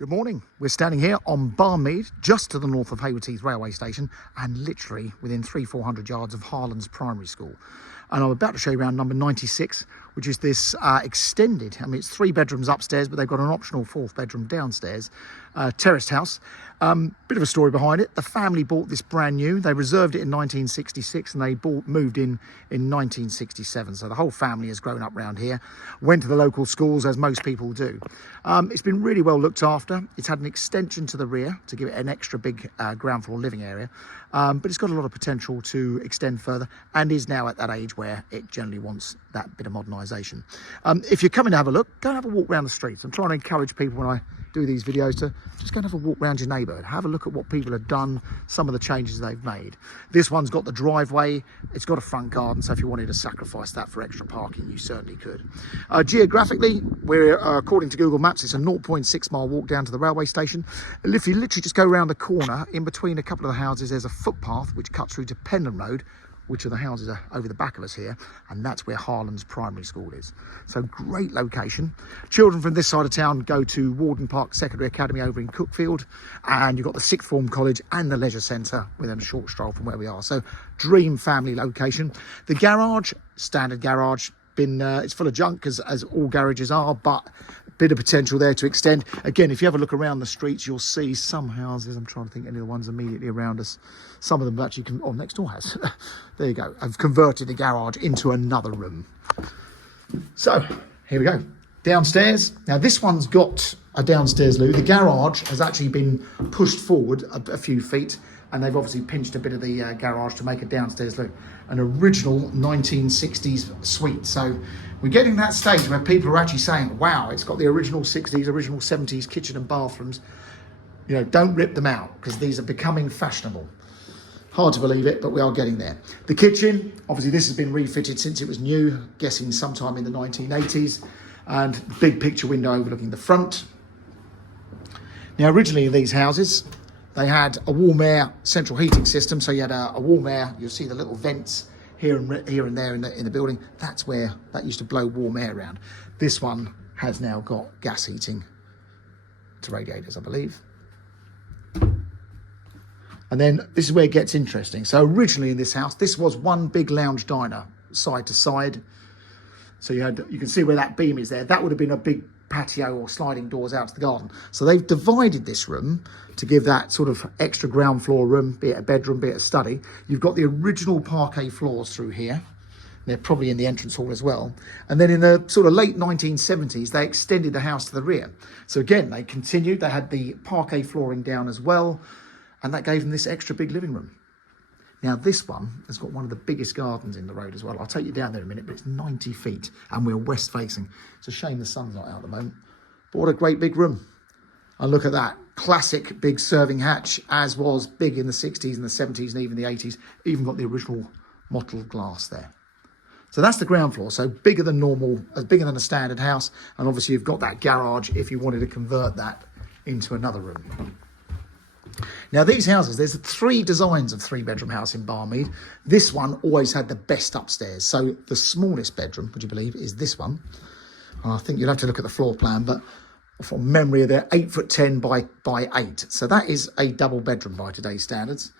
Good morning. We're standing here on Barnmead, just to the north of Haywards Heath railway station, and literally within 300-400 yards of Haywards Primary School. And I'm about to show you around number 96, which is this extended, I mean, it's 3 bedrooms upstairs, but they've got an optional 4th bedroom downstairs, terraced house. Bit of a story behind it. The family bought this brand new. They reserved it in 1966 and they moved in 1967. So the whole family has grown up around here, went to the local schools as most people do. It's been really well looked after. It's had an extension to the rear to give it an extra big ground floor living area. But it's got a lot of potential to extend further and is now at that age where it generally wants that bit of modernisation. If you're coming to have a look, go and have a walk around the streets. I'm trying to encourage people when I do these videos to just go and have a walk around your neighbourhood, have a look at what people have done, some of the changes they've made. This one's got the driveway, it's got a front garden, so if you wanted to sacrifice that for extra parking, you certainly could. Geographically, we're according to Google Maps, it's a 0.6 mile walk down to the railway station. If you literally just go around the corner, in between a couple of the houses, there's a footpath which cuts through to Pendham Road, which of the houses are over the back of us here, and that's where Haywards Primary School is. So great location. Children from this side of town go to Warden Park Secondary Academy over in Cookfield, and you've got the Sixth Form College and the Leisure Centre within a short stroll from where we are. So dream family location. The garage, standard garage, it's full of junk as all garages are, but a bit of potential there to extend. Again, if you have a look around the streets, you'll see some houses, I'm trying to think any of the ones immediately around us, some of them actually, next door has, there you go, I've converted the garage into another room. So, here we go. Downstairs, now this one's got a downstairs loo. The garage has actually been pushed forward a few feet, and they've obviously pinched a bit of the garage to make a downstairs loo. An original 1960s suite. So we're getting that stage where people are actually saying, wow, it's got the original 60s, original 70s kitchen and bathrooms. You know, don't rip them out because these are becoming fashionable. Hard to believe it, but we are getting there. The kitchen, obviously this has been refitted since it was new, guessing sometime in the 1980s, and big picture window overlooking the front. Now, originally in these houses, they had a warm air central heating system. So you had a warm air, you'll see the little vents here and there in the building. That's where that used to blow warm air around. This one has now got gas heating to radiators, I believe. And then this is where it gets interesting. So originally in this house, this was one big lounge diner, side to side. So you can see where that beam is there. That would have been a big patio or sliding doors out to the garden. So they've divided this room to give that sort of extra ground floor room, be it a bedroom, be it a study. You've got the original parquet floors through here. They're probably in the entrance hall as well. And then in the sort of late 1970s, they extended the house to the rear. So again, they continued. They had the parquet flooring down as well. And that gave them this extra big living room. Now this one has got one of the biggest gardens in the road as well. I'll take you down there in a minute, but it's 90 feet and we're west facing. It's a shame the sun's not out at the moment. But what a great big room. And look at that, classic big serving hatch, as was big in the 60s and the 70s and even the 80s. Even got the original mottled glass there. So that's the ground floor, so bigger than normal, bigger than a standard house. And obviously you've got that garage if you wanted to convert that into another room. Now these houses, there's 3 designs of 3-bedroom house in Barnmead. This one always had the best upstairs. So the smallest bedroom, would you believe, is this one. I think you'd have to look at the floor plan, but from memory, they're 8'10" by 8. So that is a double bedroom by today's standards.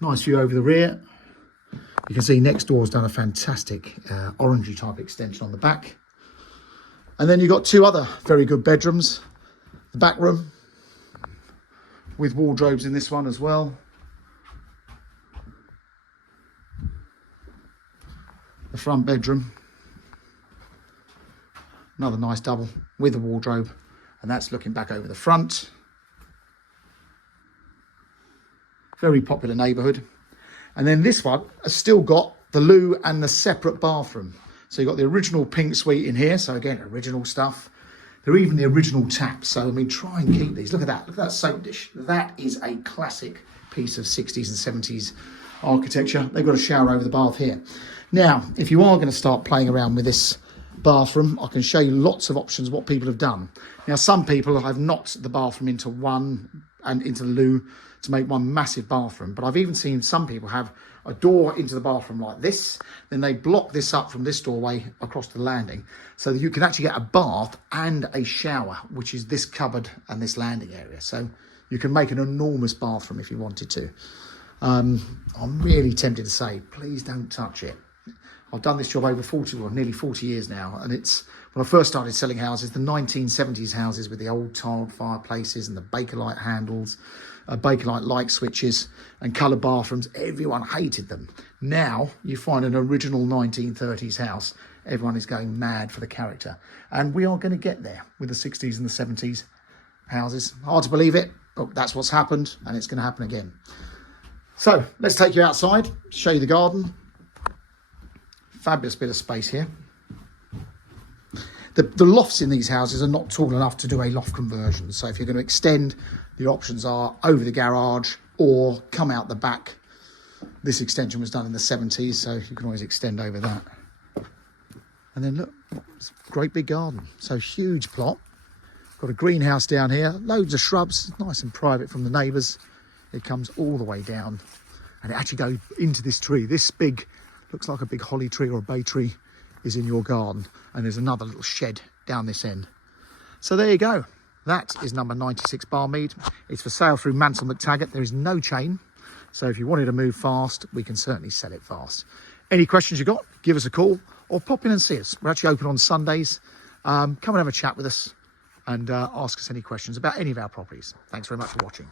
Nice view over the rear. You can see next door's done a fantastic orangey type extension on the back. And then you've got 2 other very good bedrooms. The back room, with wardrobes in this one as well. The front bedroom, another nice double with a wardrobe, and that's looking back over the front. Very popular neighbourhood. And then this one has still got the loo and the separate bathroom. So you've got the original pink suite in here. So again, original stuff. They're even the original taps. So, I mean, try and keep these. Look at that. Look at that soap dish. That is a classic piece of 60s and 70s architecture. They've got a shower over the bath here. Now, if you are going to start playing around with this bathroom, I can show you lots of options what people have done. Now, some people have knocked the bathroom into one and into the loo. to make one massive bathroom. But I've even seen some people have a door into the bathroom like this, then they block this up from this doorway across the landing, so that you can actually get a bath and a shower, which is this cupboard and this landing area. So you can make an enormous bathroom if you wanted to. I'm really tempted to say, please don't touch it. I've done this job over 40, or nearly 40 years now, and it's, when I first started selling houses, the 1970s houses with the old tiled fireplaces and the Bakelite handles, Bakelite light switches and coloured bathrooms, everyone hated them. Now you find an original 1930s house, everyone is going mad for the character. And we are going to get there with the 60s and the 70s houses. Hard to believe it, but that's what's happened, and it's going to happen again. So let's take you outside, show you the garden. Fabulous bit of space here. The lofts in these houses are not tall enough to do a loft conversion. So if you're going to extend, the options are over the garage or come out the back. This extension was done in the 70s, so you can always extend over that. And then look, it's a great big garden. So huge plot. Got a greenhouse down here, loads of shrubs, nice and private from the neighbours. It comes all the way down and it actually goes into this tree. This big, looks like a big holly tree or a bay tree, is in your garden, and there's another little shed down this end. So there you go. That is number 96 Barnmead. It's for sale through Mansell McTaggart. There is no chain, so if you wanted to move fast, we can certainly sell it fast. Any questions you got, give us a call or pop in and see us. We're actually open on Sundays. Come and have a chat with us and ask us any questions about any of our properties. Thanks very much for watching.